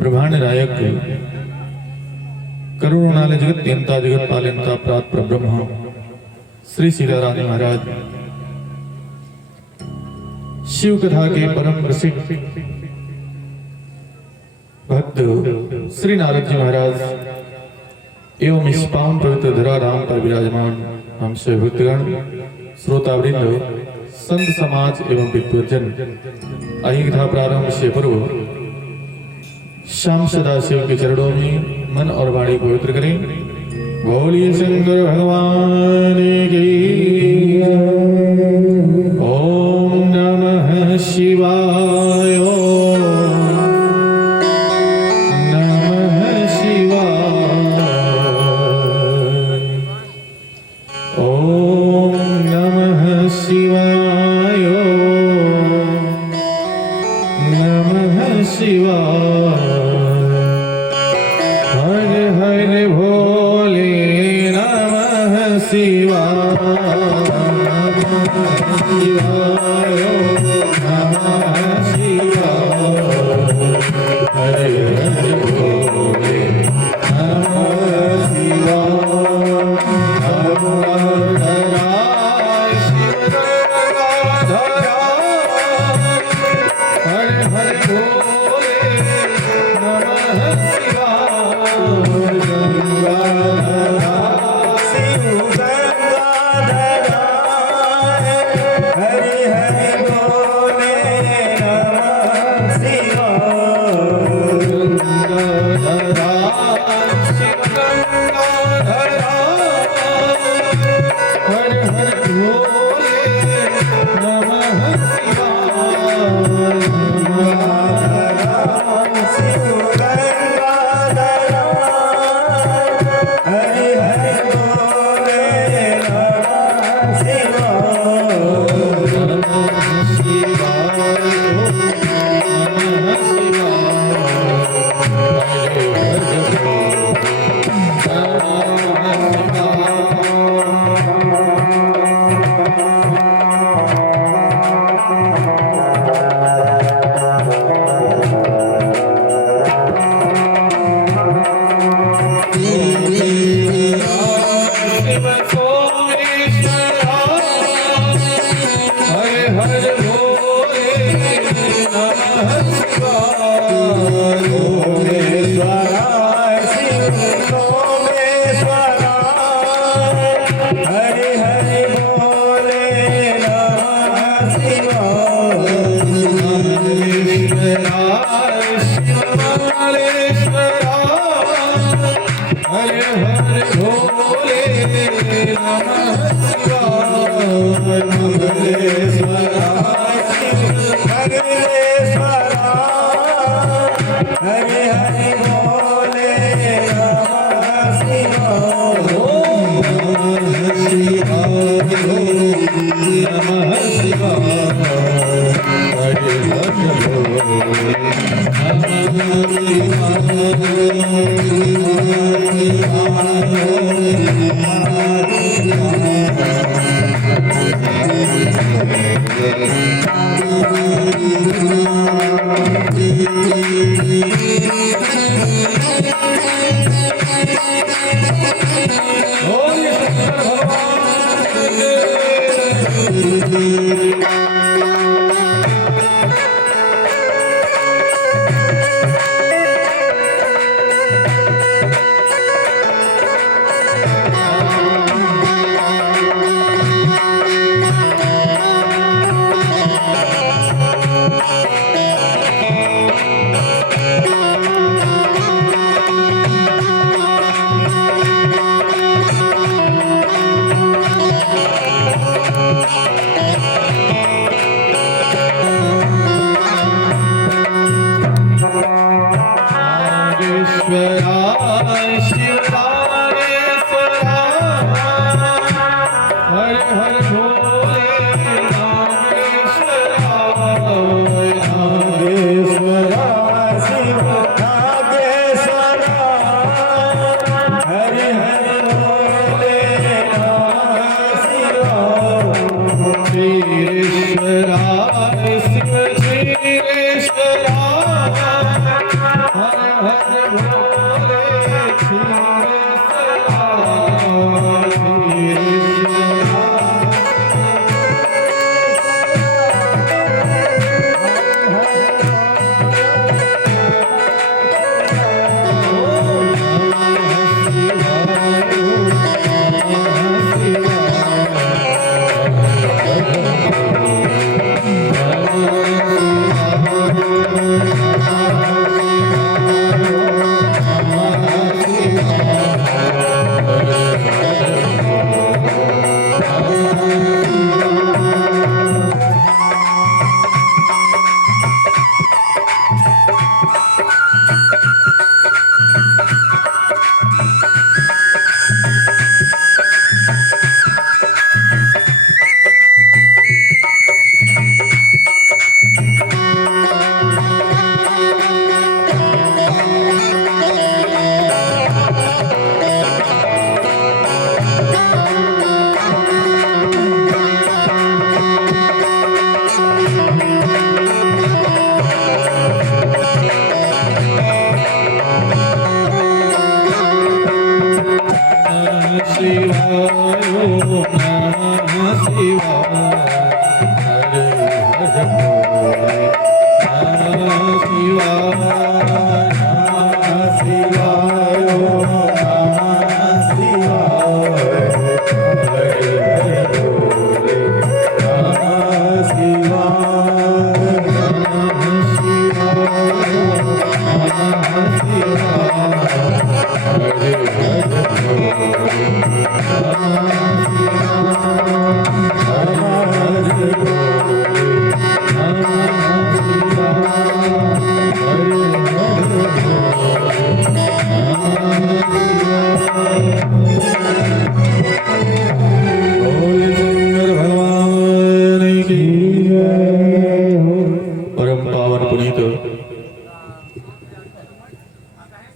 ब्रह्मांड नायक करुणालय जगत नियंता जगत पालनता प्रात ब्रह्म श्री सीताराम महाराज शिव कथा के परम प्रसिद्ध भक्त श्री नारद जी महाराज एवं इस पावन पवित्र धरा धाम पर विराजमान हम से भक्तगण श्रोतावृंद संत समाज एवं विद्वजन आई कथा प्रारंभ से पूर्व श्याम सदा शिव के चरणों में मन और वाणी पवित्र करें। बोलिए शंकर भगवान की। ओम नमः शिवाय। नमः शिवाय। ओम नमः शिवाय। नमः शिवाय। नागेश्वराय शिव नागेश्वराय हर हर भोले नागेश्वराय नागेश्वराय शिव नागेश्वराय हर हर भोले नागेश्वराय शिव क्षीरेश्वराय हर हर भोले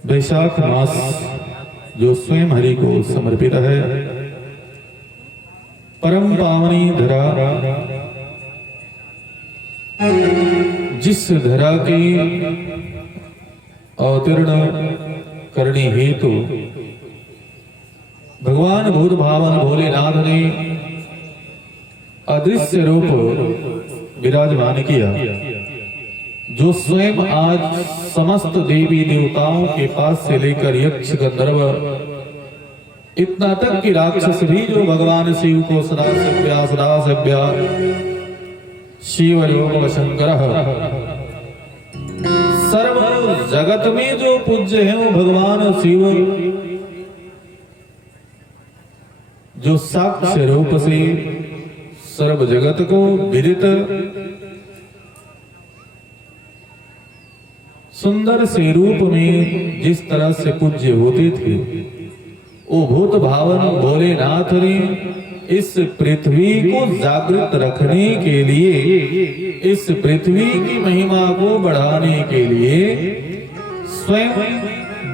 वैशाख मास जो स्वयं हरि को समर्पित है, परम पावनी धरा, जिस धरा की अवतीर्ण करने हेतु भगवान भूत भावन भोलेनाथ ने अदृश्य रूप विराजमान किया, जो स्वयं आज समस्त देवी देवताओं के पास से लेकर यक्ष गंधर्व इतना तक कि राक्षस भी जो भगवान शिव को सदा सभ्या शिव योग शंकर सर्व जगत में जो पूज्य है वो भगवान शिव, जो साक्ष्य रूप से सर्व जगत को विदित सुंदर से रूप में जिस तरह से पूज्य होते थे, वो भूत भावन भोलेनाथ ने इस पृथ्वी को जागृत रखने के लिए, इस पृथ्वी की महिमा को बढ़ाने के लिए स्वयं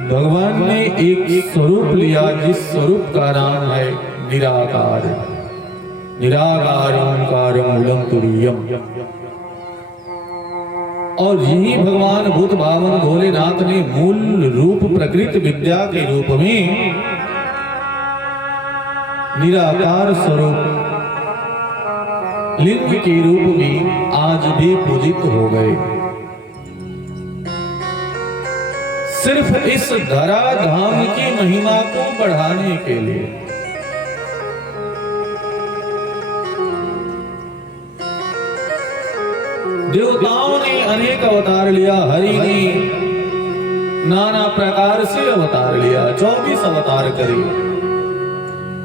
भगवान ने एक स्वरूप लिया, जिस स्वरूप का नाम है निराकार। निराकार ओंकार मूलम तुरीयम। और यही भगवान भूत भावन भोलेनाथ ने मूल रूप प्रकृति विद्या के रूप में निराकार स्वरूप लिंग के रूप में आज भी पूजित हो गए। सिर्फ इस धरा धाम की महिमा को बढ़ाने के लिए देवताओं ने अनेक अवतार लिया, हरि ने नाना प्रकार से अवतार लिया, 24 अवतार करे,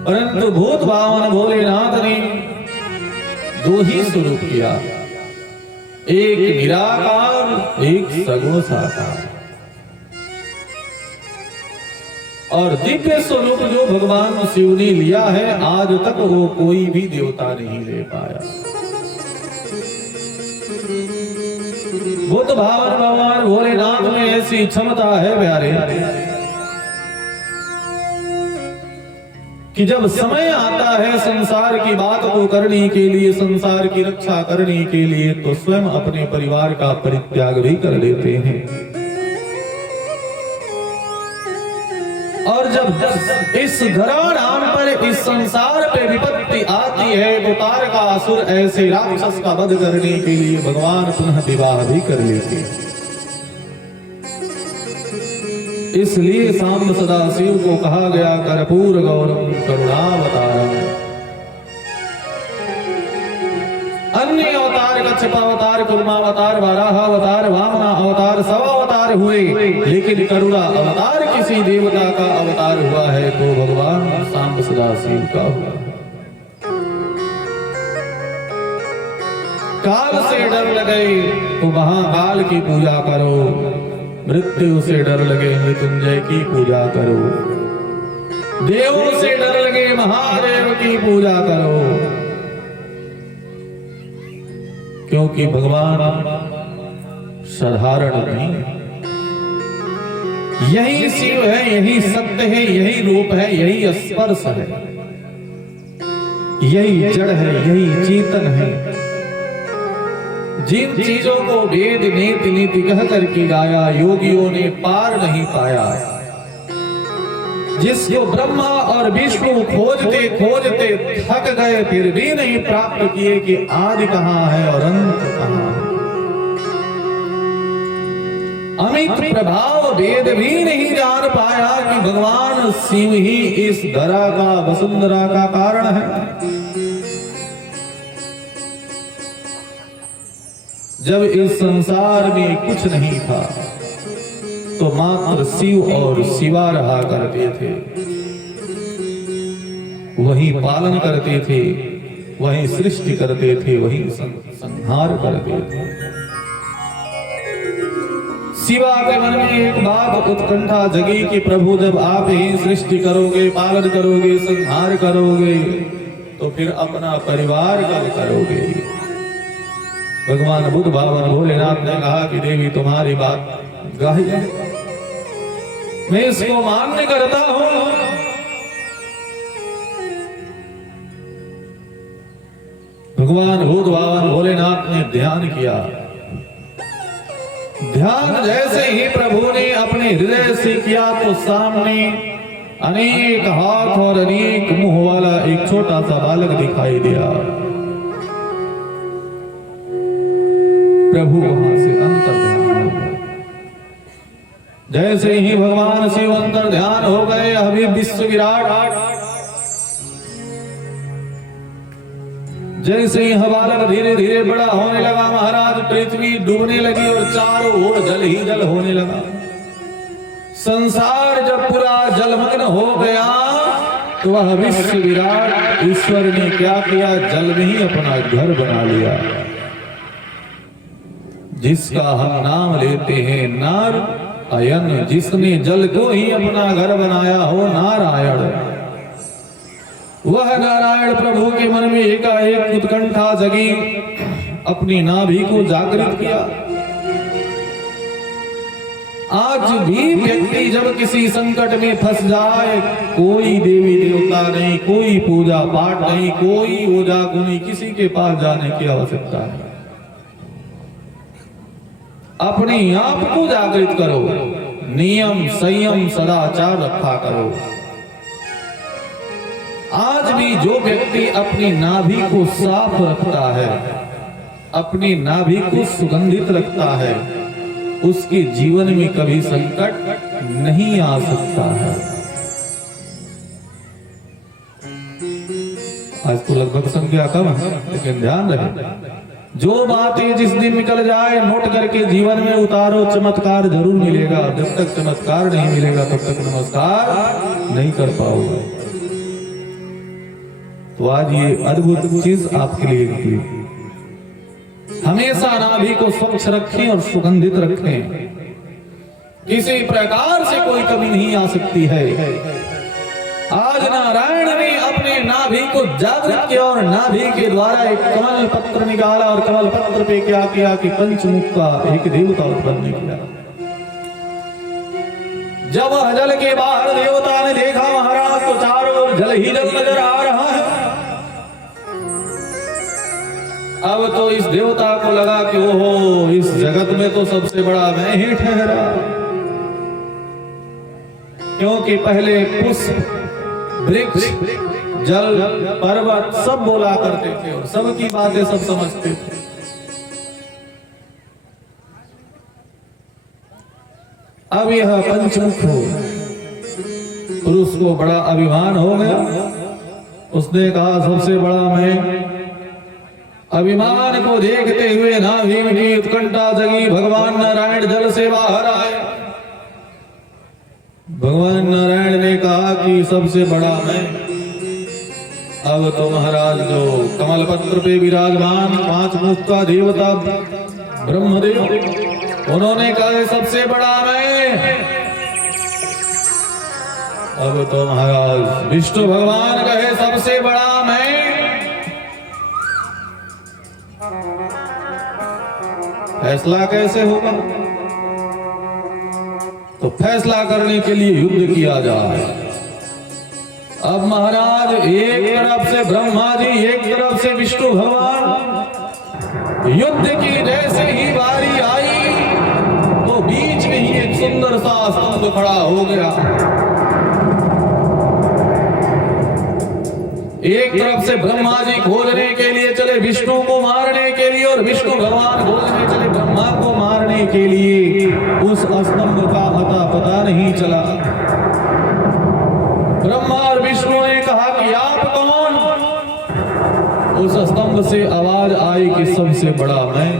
परंतु भूत भावन भोलेनाथ ने 2 ही स्वरूप किया, एक निराकार, एक सगुण साकार। और दिव्य स्वरूप जो भगवान शिव ने लिया है आज तक वो कोई भी देवता नहीं ले पाया। बुद्ध भावन भगवान भोलेनाथ में ऐसी क्षमता है प्यारे कि जब समय आता है संसार की बात को करने के लिए, संसार की रक्षा करने के लिए, तो स्वयं अपने परिवार का परित्याग भी कर देते हैं। और जब इस धराधाम पर, इस संसार पे विपत्ति आती है तो तारकासुर ऐसे राक्षस का वध करने के लिए भगवान पुनः विवाह भी कर लेते हैं। इसलिए सांब सदा शिव को कहा गया कर्पूर गौरम करुणावतारम। अन्य अवतार कच्छप अवतार, कुर्मावतार, वराह अवतार, वामना अवतार, सब अवतार हुए, लेकिन करुणा अवतार किसी देवता का अवतार हुआ है तो भगवान सांब सदा शिव का हुआ। काल से डर लगे तो महाकाल की पूजा करो, मृत्यु से डर लगे मृत्युंजय की पूजा करो, देवों से डर लगे महादेव की पूजा करो, क्योंकि भगवान साधारण नहीं। यही शिव है, यही सत्य है, यही रूप है, यही स्पर्श है, यही जड़ है, यही चेतन है। जिन चीजों को वेद नीति नीति कह करके गाया योगियों ने पार नहीं पाया, जिसको ब्रह्मा और विष्णु खोजते खोजते थक गए फिर भी नहीं प्राप्त किए कि आदि कहां है और अंत कहां है। अमित प्रभाव वेद भी नहीं जान पाया कि भगवान शिव ही इस धरा का, वसुंधरा का कारण है। जब इस संसार में कुछ नहीं था तो मात्र शिव और शिवा रहा करते थे, वही पालन करते थे, वही सृष्टि करते थे, वही संहार करते थे। शिवा के मन में एक बात उत्कंठा जगी कि प्रभु जब आप ही सृष्टि करोगे, पालन करोगे, संहार करोगे तो फिर अपना परिवार कब करोगे। भगवान बुद्ध भावन भोलेनाथ ने कहा कि देवी तुम्हारी बात गाही है, मैं इसको मान्य करता हूं, भगवान बुद्ध भावन भोलेनाथ ने ध्यान किया। ध्यान जैसे ही प्रभु ने अपने हृदय से किया तो सामने अनेक हाथ और अनेक मुंह वाला एक छोटा सा बालक दिखाई दिया। प्रभु वहां से अंतर ध्यान हो गए। जैसे ही भगवान शिव अंतर ध्यान हो गए, अभी विश्व विराट, जैसे ही बालक धीरे धीरे बड़ा होने लगा, महाराज पृथ्वी डूबने लगी और चारों ओर जल ही जल होने लगा। संसार जब पूरा जलमग्न हो गया तो वह विश्व विराट ईश्वर ने क्या किया, जल में ही अपना घर बना लिया, जिसका हम नाम लेते हैं नारायण। जिसने जल को ही अपना घर बनाया हो नारायण, वह नारायण प्रभु के मन में एकाएक उत्कंठा जगी, अपनी नाभि को जागृत किया। आज भी व्यक्ति जब किसी संकट में फंस जाए, कोई देवी देवता नहीं, कोई पूजा पाठ नहीं, कोई ओझा गुनी, किसी के पास जाने की आवश्यकता नहीं। अपने आप को जागृत करो, नियम संयम सदाचार रखा करो। आज भी जो व्यक्ति अपनी नाभि को साफ रखता है, अपनी नाभि को सुगंधित रखता है, उसके जीवन में कभी संकट नहीं आ सकता है। आज तो लगभग संख्या कम है, लेकिन ध्यान रहे, जो बातें जिस दिन निकल जाए नोट करके जीवन में उतारो, चमत्कार जरूर मिलेगा। जब तक चमत्कार नहीं मिलेगा तब तक नमस्कार नहीं कर पाओगे। तो आज ये अद्भुत चीज आपके लिए थी। हमेशा नाभि को स्वच्छ रखें और सुगंधित रखें। किसी प्रकार से कोई कमी नहीं आ सकती है। आज नारायण ने अपने नाभि को जागृत किया और नाभि के द्वारा एक कमल पत्र निकाला और कमल पत्र पे क्या किया कि पंचमुख का एक देवता उत्पन्न किया। जब जल के बाहर देवता ने देखा महाराज तो चारों ओर जल ही जल नजर आ रहा है। अब तो इस देवता को लगा कि ओहो, इस जगत में तो सबसे बड़ा मैं ही ठहरा, क्योंकि पहले पुष्प वृक्ष जल पर्वत सब बोला करते थे और सबकी बातें सब समझते थे। अब यह पंचमुख पुरुष को बड़ा अभिमान हो गया। उसने कहा सबसे बड़ा मैं। अभिमान को देखते हुए नाभि की उत्कंठा जगी। भगवान नारायण जल से बाहर आए। भगवान नारायण ने कहा कि सबसे बड़ा मैं। अब तो महाराज जो कमल पत्र पे विराजमान पांच मुख का देवता ब्रह्मदेव, उन्होंने कहा सबसे बड़ा मैं। अब तो महाराज विष्णु भगवान कहे सबसे बड़ा मैं। फैसला कैसे होगा? तो फैसला करने के लिए युद्ध किया जाए। अब महाराज एक तरफ से ब्रह्मा जी, एक तरफ से विष्णु भगवान। युद्ध की जैसे ही बारी आई तो बीच में ही एक सुंदर सा स्तंभ खड़ा हो गया। एक तरफ से ब्रह्मा जी खोलने के लिए चले विष्णु को मारने के लिए, और विष्णु भगवान खोलने चले ब्रह्मा को मारने के लिए। उस स्तंभ का अता पता नहीं चला। ब्रह्मा और विष्णु ने कहा कि आप कौन? उस स्तंभ से आवाज आई कि सबसे बड़ा मैं।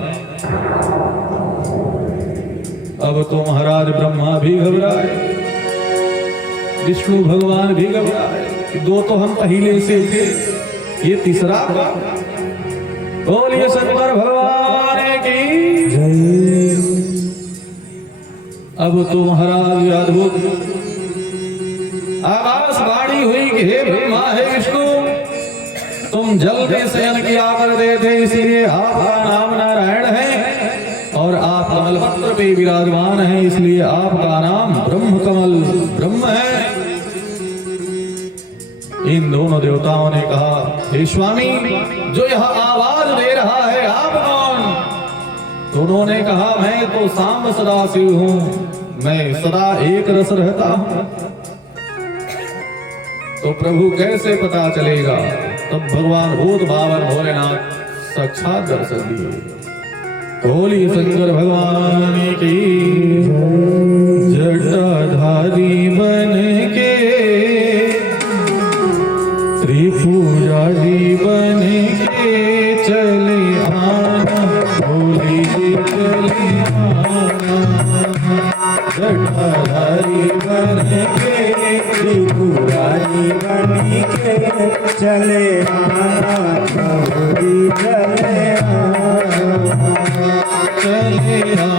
अब तो महाराज ब्रह्मा भी घबराए, विष्णु भगवान भी घबराए। दो तो हम पहले से थे, ये तीसरा का। बोलिए शंकर भगवान की जय। अब तो महाराज अद्भुत आकाशवाणी हुई कि हे ब्रह्मा, हे विष्णु, तुम जल में शयन किया करते थे, इसलिए आपका नाम नारायण है, और आप कमल पत्र पे विराजमान हैं, इसलिए आपका नाम ब्रह्म कमल ब्रह्म है। इन दोनों देवताओं ने कहा हे स्वामी, जो यह आवाज दे रहा है आप कौन? तो उन्होंने कहा मैं तो सांब सदाशिव हूँ, मैं सदा एक रस रहता हूँ। तो प्रभु कैसे पता चलेगा? तब भगवान भूत भावन भोलेनाथ साक्षात दर्शन दिए। बोलिए शंकर भगवान की जटाधारी बन के, त्रिपुरारी बन के चले आना, भोले जी चले आना। जटाधारी बन के, त्रिपुरारी बन के चले आना, भोले चले आना। चले आना।